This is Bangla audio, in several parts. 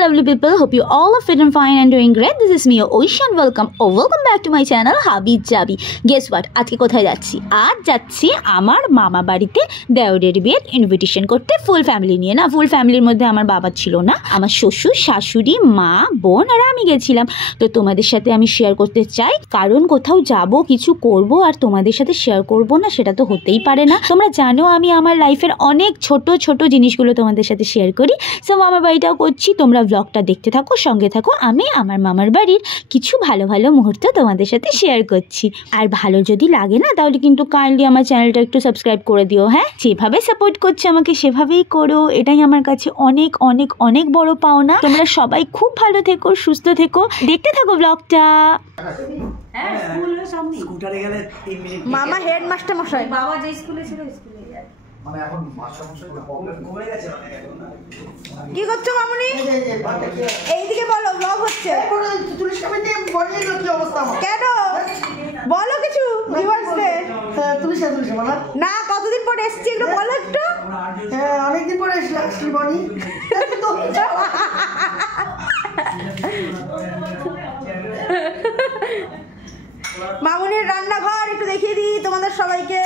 lovely people, hope you all are fit and fine and doing great. This is me, Ocean. Welcome back to my channel Habi Jabi. Guess what? আজকে কোথায় যাচ্ছি? আজ যাচ্ছি আমার মামা বাড়িতে দেওরের বিয়ের ইনভিটেশন করতে ফুল ফ্যামিলি নিয়ে। না, ফুল ফ্যামিলির মধ্যে আমার বাবা ছিল না, আমার শ্বশুর, শাশুড়ি, মা, বোন আর আমি গেছিলাম। তো তোমাদের সাথে আমি শেয়ার করতে চাই, কারণ কোথাও যাব, কিছু করব আর তোমাদের সাথে শেয়ার করব না, সেটা তো হতেই পারে না। তোমরা জানো আমি আমার লাইফের অনেক ছোট ছোট জিনিসগুলো তোমাদের সাথে শেয়ার করি। সো মামার বাড়িটাও করছি, তোমরা ব্লগটা দেখতে থাকো, সঙ্গে থাকো। আমি আমার মামার বাড়ির কিছু ভালো ভালো মুহূর্ত তোমাদের সাথে শেয়ার করছি। আর ভালো যদি লাগে না, তাহলে কিন্তু কাইন্ডলি আমার চ্যানেলটা একটু সাবস্ক্রাইব করে দিও। হ্যাঁ, যেভাবে সাপোর্ট করছো আমাকে সেভাবেই করো, এটাই আমার কাছে অনেক অনেক অনেক বড় পাওনা। তোমরা সবাই খুব ভালো থেকো, সুস্থ থেকো, দেখতে থাকো ব্লগটা। মামা হেডমাস্টার মশাই, বাবা যে স্কুলে ছিল স্কুলে মানে এখন মাস্টারমশাই কমে গেছে। কি করছো মামুনি? এইদিকে বলো, ব্লগ হচ্ছে। তুলিশ কমিটি বললেই কি অবস্থা আমার? কেন বলো কিছু ভিউয়ার্সদের। তুলিশ মানে না, কতদিন পরে এসেছি একটু বলো একটু। হ্যাঁ, অনেকদিন পরে এসেছি বনি। মামুনির রান্নাঘর একটু দেখিয়ে দিই তোমাদের সবাইকে।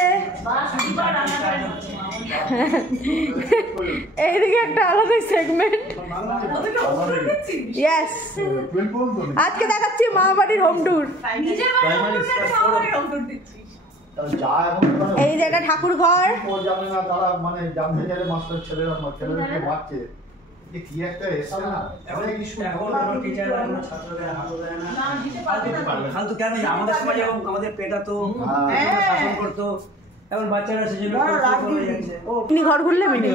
এইদিকে একটা আলাদা সেগমেন্ট। ইয়েস, আজকে দেখাচ্ছি মামা বাড়ির হোম ট্যুর। এই যে একটা ঠাকুর ঘর। ঘর ঘুরলে আমি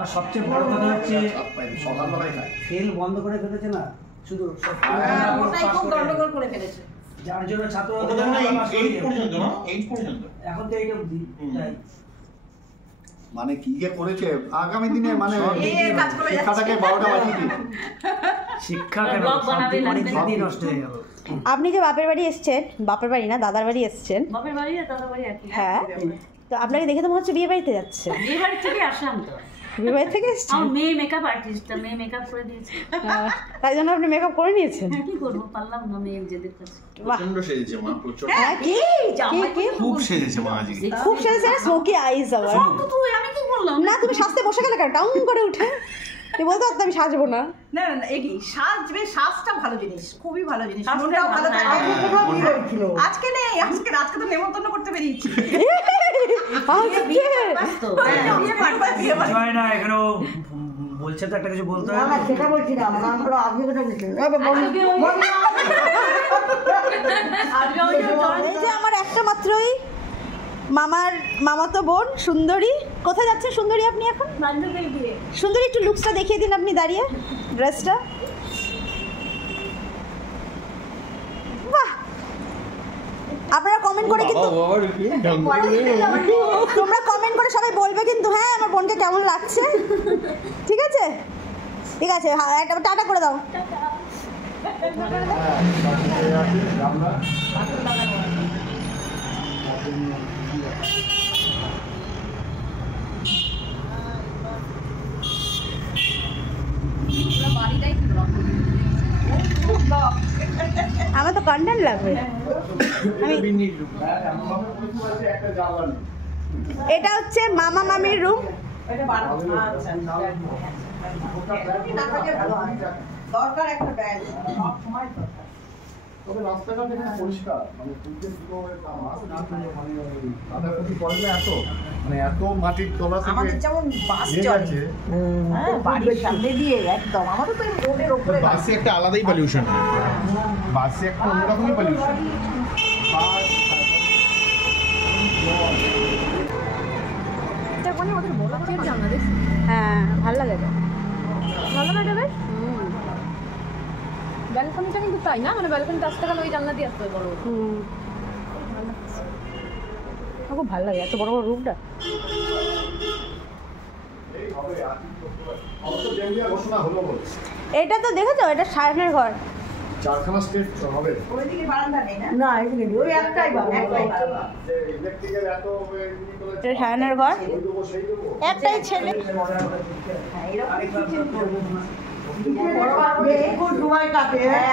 আর সবচেয়ে বড় কথা হচ্ছে ফেল বন্ধ করে ফেলেছে না, শুধু গন্ডগোল করে ফেলেছে, যার জন্য ছাত্ররা এখন তো এইটা অবধি মানে কি যে করেছে আগামী দিনে, মানে শিক্ষাটাকে 12টা বাজিয়ে দিয়েছে। শিক্ষা কেন নষ্ট হয়ে গেল। আপনি যে বাপের বাড়ি এসছেন, বাপের বাড়ি না দাদার বাড়ি এসছেন। বাপের বাড়ি আর দাদার বাড়ি একই। হ্যাঁ, তো আপনাকে দেখে তো মনে হচ্ছে বিয়ে বাড়িতে যাচ্ছে। বিয়ে বাড়ি থেকে আসলাম তো। বিয়ে বাড়ি থেকে এসছেন? আমার মেয়ে মেকআপ আর্টিস্ট, মেয়ে মেকআপ করে দিয়েছে। তাই জন্য আপনি মেকআপ করে নিয়েছেন? কি করবো, পারলাম না মেয়ে নিজেদের কাছে। প্রচন্ড সেজেছে মা, প্রচন্ড। কি খুব সেজেছে মা আজকে, খুব সেজেছে। স্মোকি আইজ আবার। আমি কি বললাম না, তুমি সাজতে বসে গেলে কেন টাউন করে উঠে? তুই বলতে পারতো আমি সাজবো না। না না, এই সাজবে, সাজটা ভালো জিনিস, খুবই ভালো জিনিস, মনটাও ভালো থাকে। আজকে নেই, আজকে তো নেমন্তন্ন করতে বেরিয়েছি। না এখানেও বলছে তো একটা কিছু বলতে হয় না, সেটা বলছি না, আমরা আজকে কথা বলছি। এই যে আমার একটা মাত্রই মামাতো বোন সুন্দরী। কোথায় যাচ্ছে সুন্দরী আপনি এখন? সুন্দরী, একটু লুকসটা দেখিয়ে দিন আপনি দাঁড়িয়ে, ড্রেসটা। বাহ, আপনারা কমেন্ট করে কিন্তু, তোমরা কমেন্ট করে সবাই বলবে কিন্তু, হ্যাঁ আমার বোনকে কেমন লাগছে। ঠিক আছে, ঠিক আছে, একটা টাটা করে দাও। আমার তো কন্টেন্ট লাগবে। এটা হচ্ছে মামা মামির রুম। দরকার একটা ব্যাগ, তবে রাস্তাঘাট এখানে পরিষ্কার, মানে দাদার প্রতি পড়লে এত, মানে এত মাটির তলা থেকে আমাদের যেমন বাস চলে, হ্যাঁ বাড়ির সামনে দিয়ে একদম, আমাদের তো রোডের উপরে। বাসে একটা আলাদাই পলিউশন, বাসে একটা অন্যরকমই পলিউশন। হ্যাঁ, ভালো লাগে, ভালো লাগে বেশ। ব্যালকনিটা কিন্তু তাই না, মানে ব্যালকনিটা আসতে গেলে ওই জানলা দিয়ে আসতে বড়। খুব ভালো লাগে এত বড় বড় রুমটা। এটা তো দেখেছো, এটা সায়নের ঘর। চারখানা স্টেট হবে ওইদিকে বারান্দা নেই না? না এখানে নেই, ওই একটাই বাবা। যে ইলেকট্রিকের এত সায়নের ঘর একটাই ছেলে। হ্যাঁ, এরকম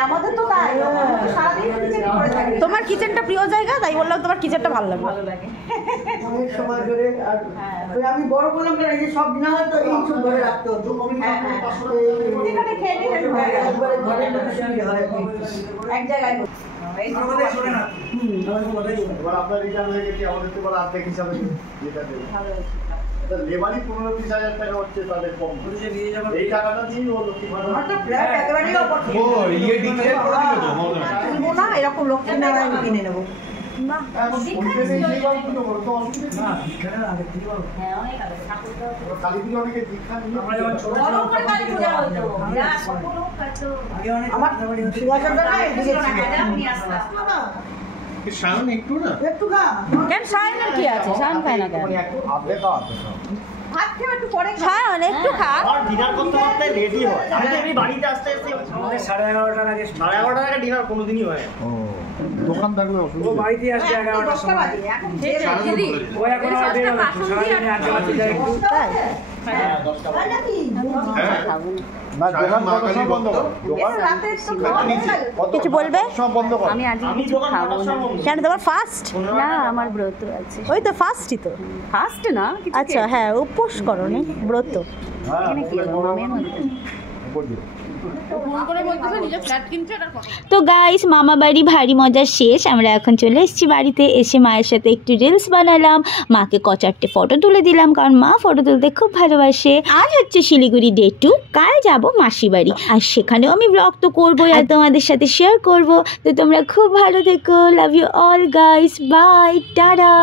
আমাদের তো তাই। তোমার কিচেনটা প্রিয় জায়গা, তাই বললাম তোমার কিচেনটা ভালো লাগে। অনেক সময় ধরে আমি বড় বললাম কেন, এই যে সব না হয়তো এই সব ঘরে রাখতে হতো। এক জায়গায় এবার আপনার রিটার্ন হয়ে গেছে, আমাদের তো এবার অর্ধেক হিসাবে যেটা দেবে লেবারই 15-20 হাজার টাকা হচ্ছে তাদের কম। এই টাকাটা দিয়েই ও লক্ষ্মী না এরকম লক্ষ্মী নারায়ণ কিনে নেবো। কালী পুজো অনেকে দীক্ষা নিয়ে সায়ন একটু না একটু খা। কেন সায়নের কি আছে? সায়ন খায় না কেন? আপনি খাওয়া ভাত খেয়ে একটু পরে সায়ন একটু খা। ডিনার করতে করতে লেটই হয়। আমি তো এমনি বাড়িতে আসতে আসতে 11:30টার আগে 11:30 আগে ডিনার কোনোদিনই হয় না। ও দোকান থাকলে ও অসুবিধা বাড়িতে আসবে 11টার সময়। এখন দিদি ও এখন আর বের হবে না, সারাদিনে আড্ডা মারতে যায় একটু। না দোকান কত সময় বন্ধ করো? রাতে একটু খাওয়া কিছু বলবে? সব বন্ধ করো। আমি আজকে আমি কিছু দোকান খাবো করার না। সময় কেন তোমার ফার্স্ট? না আমার ব্রত আছে। ওই তো ফার্স্টই তো। ফার্স্ট না কিছু আচ্ছা হ্যাঁ, উপোস করো নি, ব্রত। হ্যাঁ এখানে কি হবে? মামের মধ্যে বলছি ফোন করে বলতেছে নিজে ফ্ল্যাট কিনছে, এটার কথা। তো গাইস মামা বাড়ি ভারী মজা শেষ। আমরা এখন চলে এসেছি বাড়িতে। এসে মায়ের সাথে একটু রিলস বানালাম, মাকে ক4টে ফটো তুলে দিলাম, কারণ মা ফটো তুলতে খুব ভালোবাসে। আজ হচ্ছে শিলিগুড়ি ডে 2, কাল যাব মাসি বাড়ি, আর সেখানেও আমি ব্লগ তো করবোই আর তোমাদের সাথে শেয়ার করব। তো তোমরা খুব ভালো থেকো। Love you all guys, bye, tata.